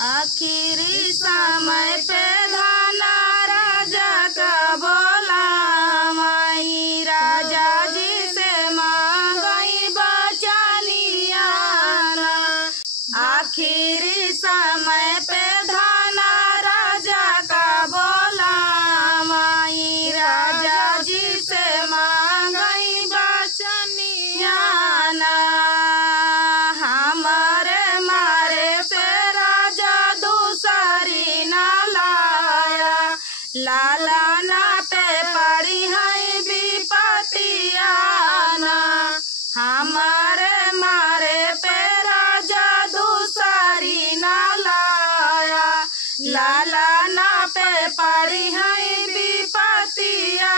आखिरी समय पे धाना राजा का बोला माई, राजा जी से मांगई बचनिया। आखिरी समय पे धाना राजा का बोला माई, राजा जी से मांगई बचनिया। हमारे मारे से राजा दूसरी न लाया, लाला ना पे पड़ी है विपतिया। हमारे मारे पे राजा दूसरी न लाया, लाला ना पे पड़ी है विपतिया।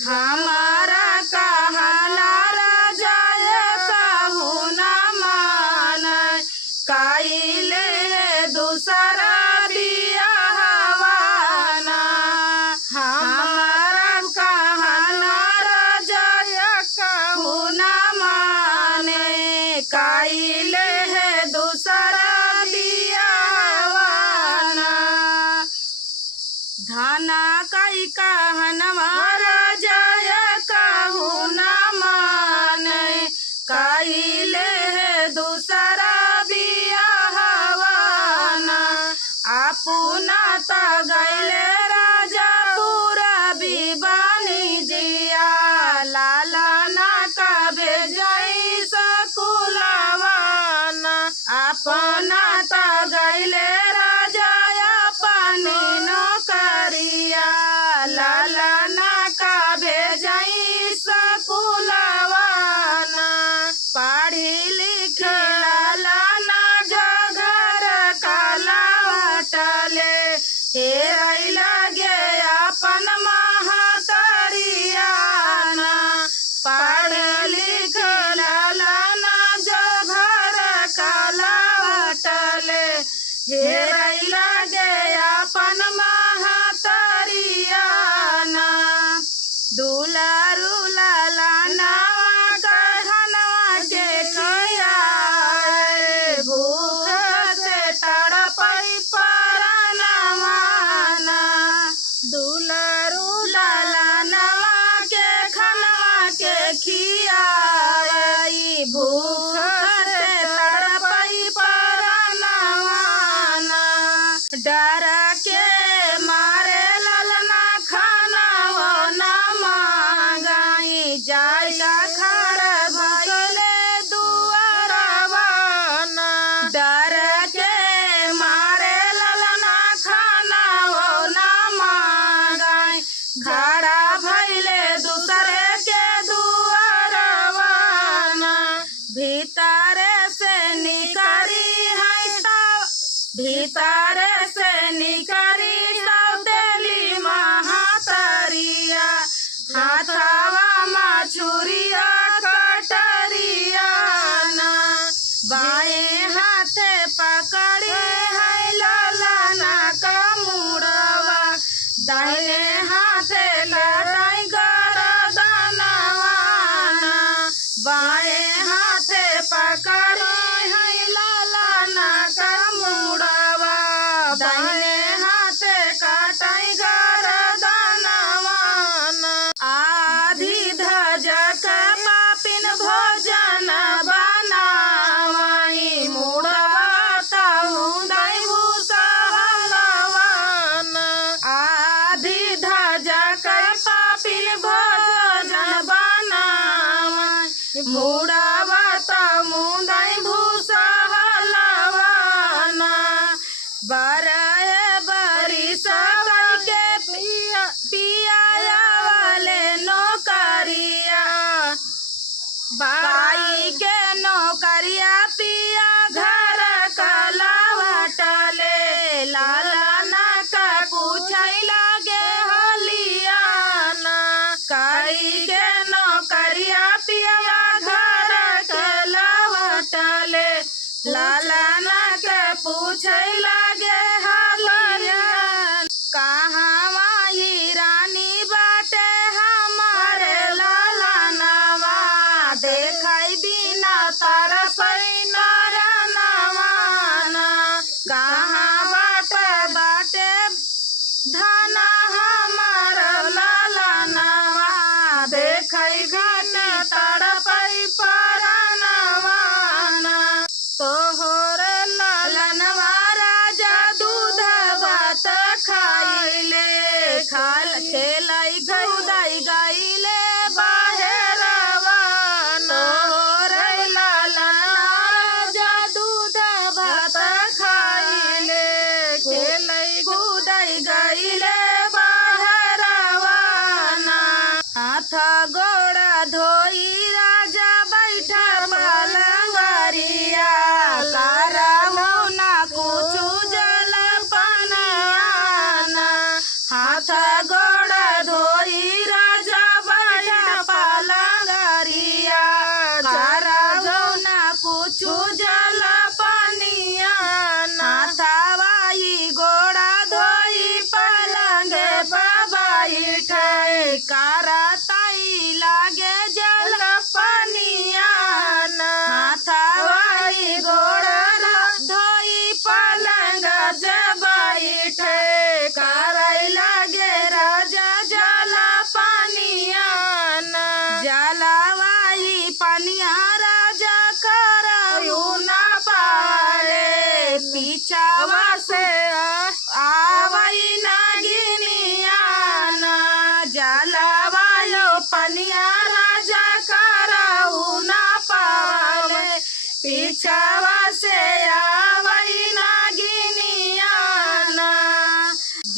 हमारा कहला राजा ये कहू न मान, काइले दूसरा बियाहवाना। हमारा कहला राजा ये कहू न माने, काइले दूसरा बियाहवाना। धाना कई कहनवा राजा ये कहू न माने, काइले दूसरा बियाहवाना। अपना त गैले राजा पूरा बिबानी जिया, लाला ना कबे जई सकुलवाना। अपना त गैले राजा अपनी नौकरिया, लाला ना कबे जई सकुलवाना। पढ़ी लिखी लाला ना जगर कलावटले, हेरई लगे अपन महतरिया। पढ़ी लिखी लाला ना जगर कलावटले, हेरई लगे अपन महतरिया। दुलारू लाला नावा कहनवा के किया, भूख से तड़पई परनवाना। दुलारू लाला नावा के खनवा के खिया, भूख से तड़पई परनवाना। डर के मारे ललना खाना वो न मांगाई, जाया खर भइले दुआरवाना। डर के मारे ललना खाना वो न मांगाई, खड़ा भइले दूसरे के दुआरवाना। भीतरे से निकरी है भीतर से निकरी सौतेली महातरिया, हाथवा मछुरिया कटरिया। बाएं हाथे पकड़ी है ललना का मुड़वा, दाहिने हाथे लड़ाई गरदनवाना। बाएं हाथे पकड़ी है ललना का मुड़वा, दाहिने हाथे काटाई गरदनवाना। आधी धजक पापिन भोजन बनावई, मुड़वा तहुदई भूसहलवाना। आधी धजक पापिन भोजन बनावई, मुड़वा तहुदई भूसहलवाना। बरए बरिस के पिया वाले नौकरिया, बाई के नौकरिया पिया घर कलावटले, लाला ना का पूछै लगे हलियाना। काई के नौकरिया पिया घर कलावटले, लाला ना के पूछै लगे हलियाना। कहवा ई रानी बाटे हमारे लाला नवा, देखै बिना तरसै नर नवाना। जे बैठे कराई लागे राजा जाला पानिया जलावाई पानिया राजा कराऊ ना पारे पीछावा से आवई नागिनिया जलावायो पानिया राजा कराऊ ना पारे पीछावा से आवई नागिनिया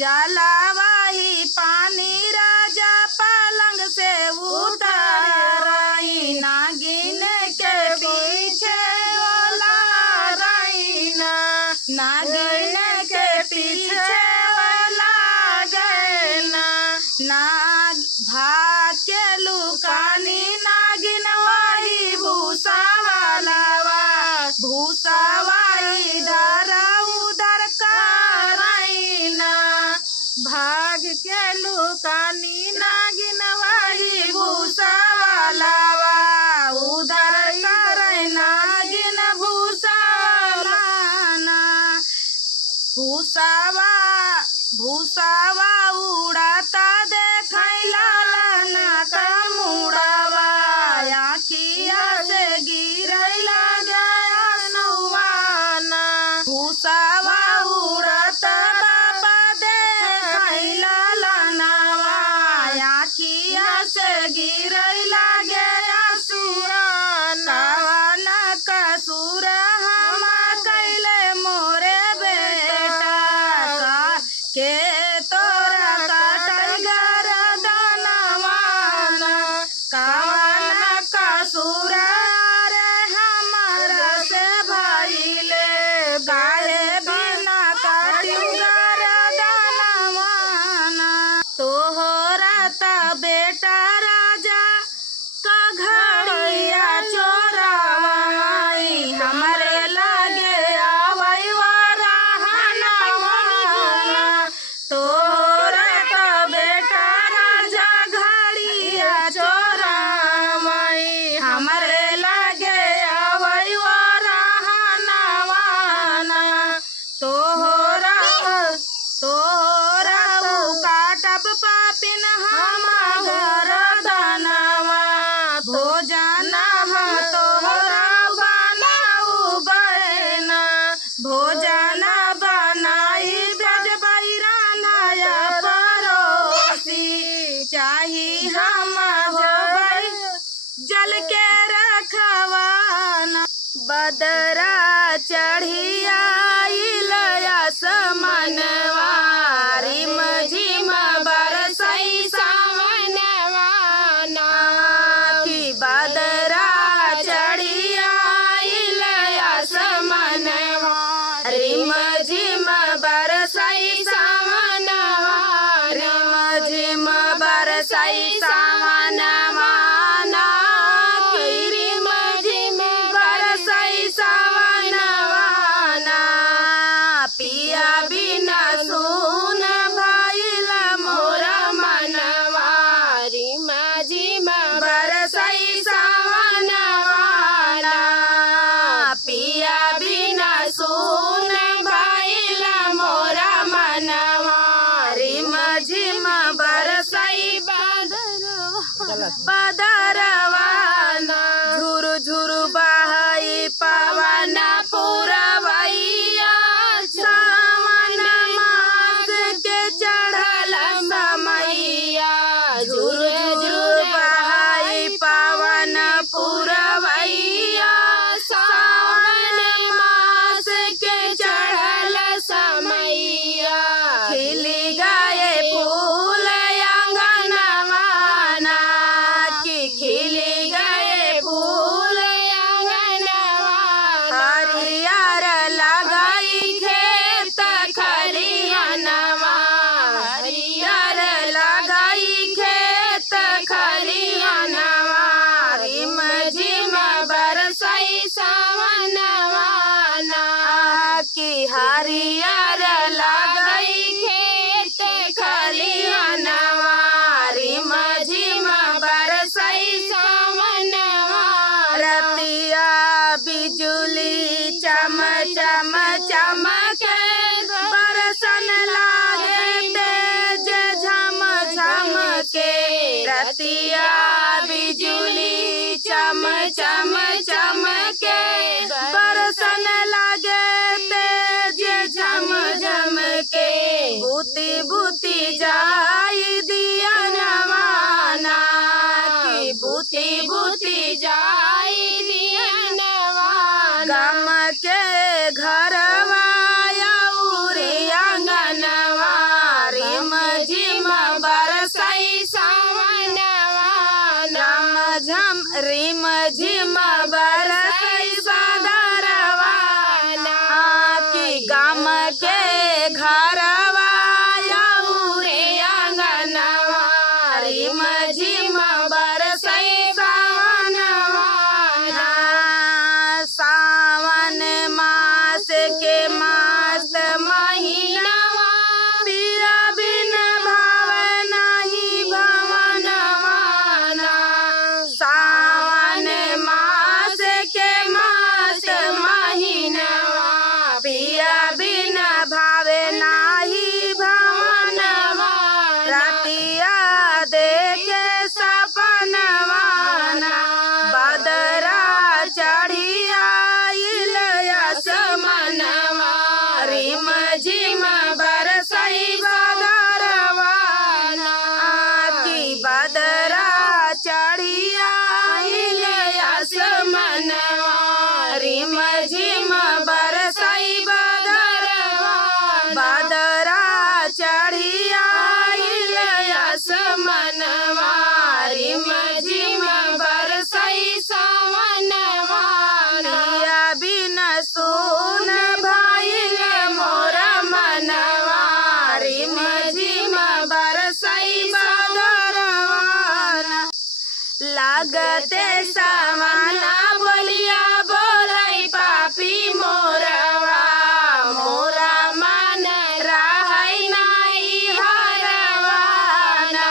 जलावाई पानी राजा पलंग से उताराई नागिन के पीछे ओला रईना नागिन के पीछे ओला गैना नाग भाग के लुकानी नागिन वही भूसावा इधर उधर कराईना भाग के लुकानी नागिन वही भूसावा उधर करे नागिन भूसावा उड़ाता देखैला लाना का मुड़ावा आखिया से गिरैला गया नौवाना भूसावा उड़ाता बाबा देखैला लानावा आखिया से गिरैला गया सुराना कावाना का सुर हम कैले मोरे बेटा के तोरा काटल गरदनवाना कावाना का सुर रे हमारा से भइले गाए बिना काटिल गरदनवाना तोहरा ता बेटा राजा का घड़िया चोरावाई हमारे लागे आवई वरहनवाना तोरा ता बेटा राजा घड़िया चोरावाई हमारे लागे आवई वरहनवाना तोहरा काटब पापिन हम गरदनवा भोजन तोहरा बनाऊ बहना भोजन बनाई बेज बैराना परोसी चाही हम जल के रखवाना बदरा चढ़िया समनवा रिम झिम बरसई सावनवाना की बदरा चढ़िया समनवा रिम झिम बरसई सावनवा रिम झिम बरसई सावनवाना की रिम झिम बरसई सावनवाना पिया बिना सुन भइल मोर मनवा रिम झिम बरसई सावनवाना पिया बिना सुन भइल मोर मनवा रिम झिम बरसई बदरवाना झुरु झुरु बहई पवन पुरवैया सावन मास के चढ़ल समैया झुरु झुरु बहई पवन पुरवैया सावन मास के चढ़ल समैया खिली गए फूल अंगनवाना की खिली गए फूल अंगनवाना हरियर लगाई खेत खलिहनवा हरियर लगाई खेत खलिहनवा रिम झिम बरसई सावनवाना की हरियर लगाई खेत खलिहनवा रिम झिम बरसई सावनवा रतिया बिजुली चम चम चमके चम चमके बरसन लगे तेज झम झम के बूती बूती जाई दिया नवाना की बूती बूती जाई दिया नवाना गम के घरवा आंगनवा रिम झिम बरसई सावनवा झम झम रिम झिम बरसई बादरवा की गम के घरवा आंगनवा रिम झिम बरसई सावनवा सावन मास के मस्त महीनवा पिया बिन भाव नाही भवनवा सावन मास के मस्त महीनवा पिया बिन भावे नाही भवनवा रतिया देखे सपनवा बदरा चढ़ी आइल आसमनवा रिम झिम बरसई बदरवा की बदरा चढ़ी आइल आसमनवा रिम झिम बरसई बदरवा बदरा चढ़ी आइल आसमनवा रिम झिम बरसई सावनवा पिया बिन सोन भइल मोर मनवा रिम झिम बरसई बदरवा लागते सावना बोलिया बोलै पापी मोरवा मोरा मन रहै नाई हरवाना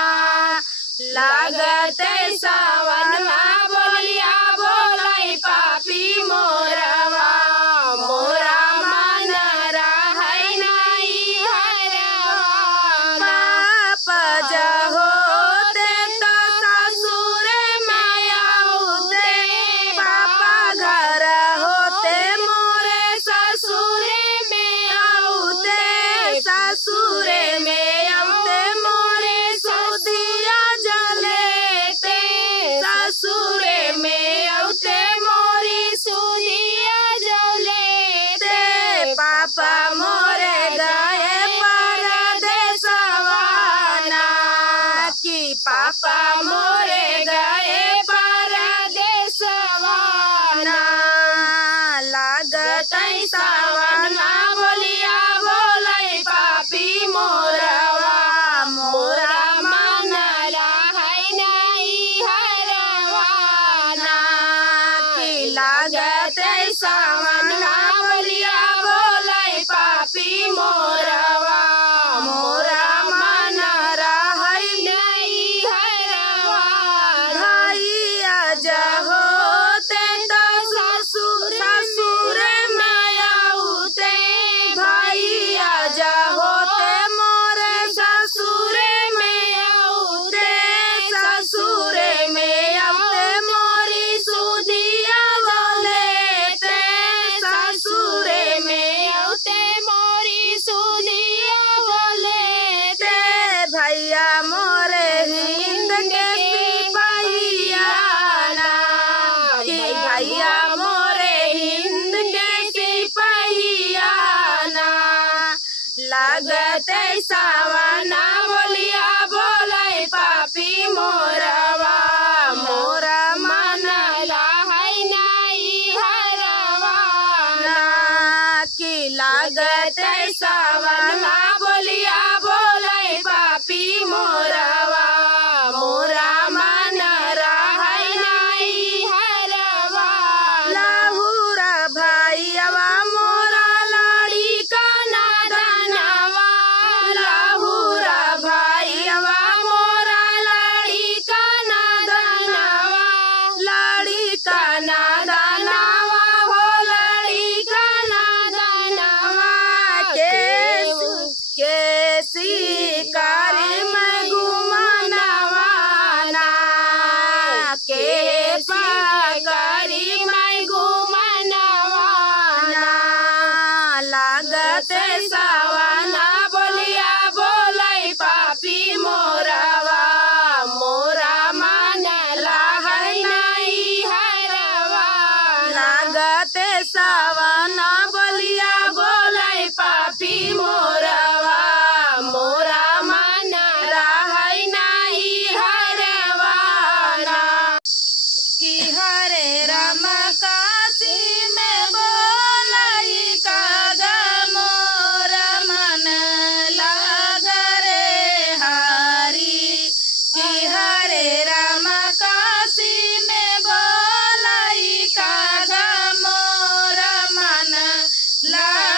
लागते सावनवा बोलिया बोलै पापी मोरवा मोरा मन रहै नाई हरवाना पाप जहोते त ससुर माया होते पापा घर होते मोरे ससुर में आउते ससुर में आउते मोरे सुदिया जलेते ससुर में आउते मोरी सुदिया जलेते पापा मोरे गए परदेसवा की पापा मोरे गए परदेसवा लागतै सावनवा बोलिया बोलै पापी मोरवा मोरा मन रहै नाई हरवाना की लागतै सावनवा बोलिया बोलै पापी मोरवा मोरा मन रहै नाई हरवाना भैया जहोते त ससुर माया होते भैया जहोते मोरे ससुर में आउते ससुर में आउते मोरी सुदिया बोलेते ससुर में आउते मोरी सुदिया बोलेते भैया मोरे हिंद के सिपहिया भैया मोरे हिंद के सिपहिया लागते सावना बोलिया बोलै पापी मोरवा मोरा मन रहै नाई हरवाना की लागते सावनवा बोलिया बोलै पापी मोरवा मोरा मन रहै नाई हरवाना लहुरा भैयावा मोरा लाड़ी का नादनवा लहुरा भैयावा मोरा लाड़ी का नादनवा लाड़ी का नादनवा हो लाड़ी का नादनवा के लागते सावना बोलिया बोलै पापी मोरवा मोरा मन लागै नहीं हरवा लागते सावना बोलिया बोलै पापी मोरवा मोरा मन लागै नहीं हरवा कि हरे राम काशी में बोलाई काग मोर मन लाग रे हरि कि हरे राम काशी में बोलाई काग मोर मन लाग